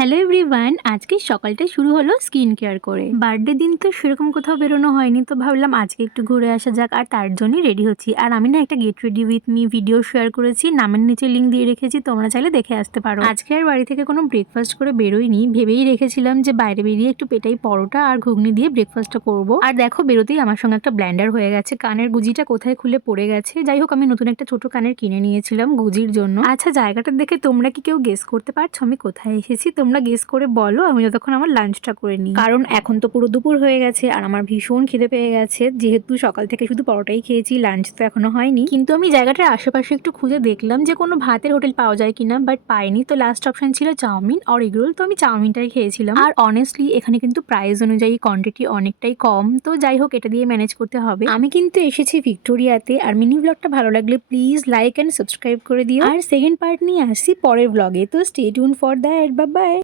Hello everyone, আজকে সকালটা শুরু হলো স্কিন কেয়ার করে। বার্থডে দিন তো সেরকম কোথাও বেরোনো হয়নি, তো ভাবলাম আজকে একটু ঘুরে আসা যাক, আর তার জন্যই রেডি হচ্ছি। আর আমি না একটা get ready with me video share করেছি, নামের নিচে লিঙ্ক দিয়ে রেখেছি, তোমরা চাইলে দেখে আসতে পারো। আজকে আর বাড়ি থেকে কোনো ব্রেকফাস্ট করে বেরোইনি, ভেবেই রেখেছিলাম যে বাইরে বেরিয়ে একটু পেটাই পরোটা আর ঘুগনি দিয়ে ব্রেকফাস্টটা করবো। আর দেখো বেরোতেই আমার সঙ্গে একটা ব্ল্যান্ডার হয়ে গেছে, কানের গুজিটা কোথায় খুলে পড়ে গেছে। যাই হোক, আমি নতুন একটা ছোট কানের কিনে নিয়েছিলাম গুজির জন্য। আচ্ছা, জায়গাটা দেখে তোমরা কি কেউ গেস করতে পারছো আমি কোথায় এসেছি? তোমরা গেস করে বলো, আমি যতক্ষণ আমার লাঞ্চটা করে নিই। কারণ এখন তো পুরো দুপুর হয়ে গেছে আর আমার ভীষণ খিদে পেয়ে গেছে, যেহেতু সকাল থেকে শুধু পরোটাই খেয়েছি, লাঞ্চ তো এখনো হয়নি। কিন্তু আমি জায়গাটার আশেপাশে একটু খুঁজে দেখলাম যে কোনো ভাতের হোটেল পাওয়া যায় কিনা, বাট পাইনি। তো লাস্ট অপশন ছিল চাউমিন আর এগরোল, তো আমি চাউমিনটাই খেয়েছিলাম। আর অনেস্টলি এখানে কিন্তু প্রাইস অনুযায়ী কোয়ান্টিটি অনেকটাই কম, তো যাই হোক এটা দিয়ে ম্যানেজ করতে হবে। আমি কিন্তু এসেছি ভিক্টোরিয়াতে। আর মিনি ব্লগটা ভালো লাগলে প্লিজ লাইক অ্যান্ড সাবস্ক্রাইব করে দিও। আর সেকেন্ড পার্ট নিয়ে আসছি পরের ব্লগে, তো stay tune for that. Bye bye.